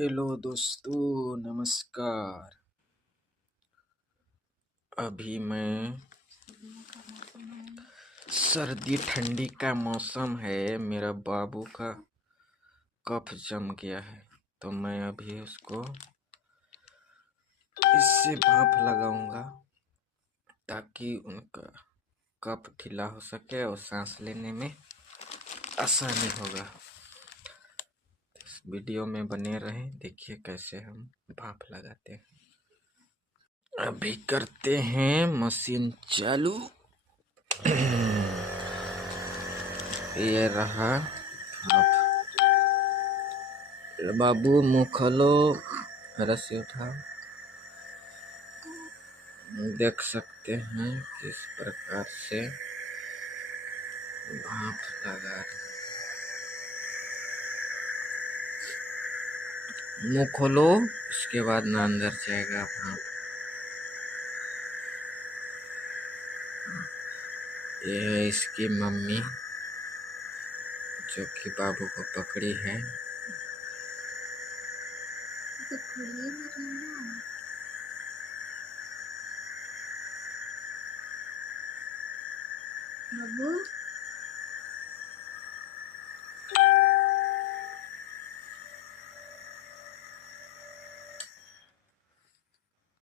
Hello दोस्तों, नमस्कार। अभी मैं सर्दी ठंडी का मौसम है। मेरा बाबू का कफ जम गया है, तो मैं अभी उसको इससे भाप लगाऊंगा ताकि उनका कफ ढीला हो सके और सांस लेने में आसानी होगा। इस वीडियो में बने रहें, देखिए कैसे हम भाप लगाते हैं। अभी करते हैं मशीन चालू। ये रहा भाप। बाबू मुँह खोलो, रस्सी उठाओ। देख सकते हैं किस प्रकार से भाप लगा रहे। मुँह खोलो, उसके बाद ना अंदर जाएगा भाप। ये है इसकी मम्मी जो कि बाबू को पकड़ी है। बाबू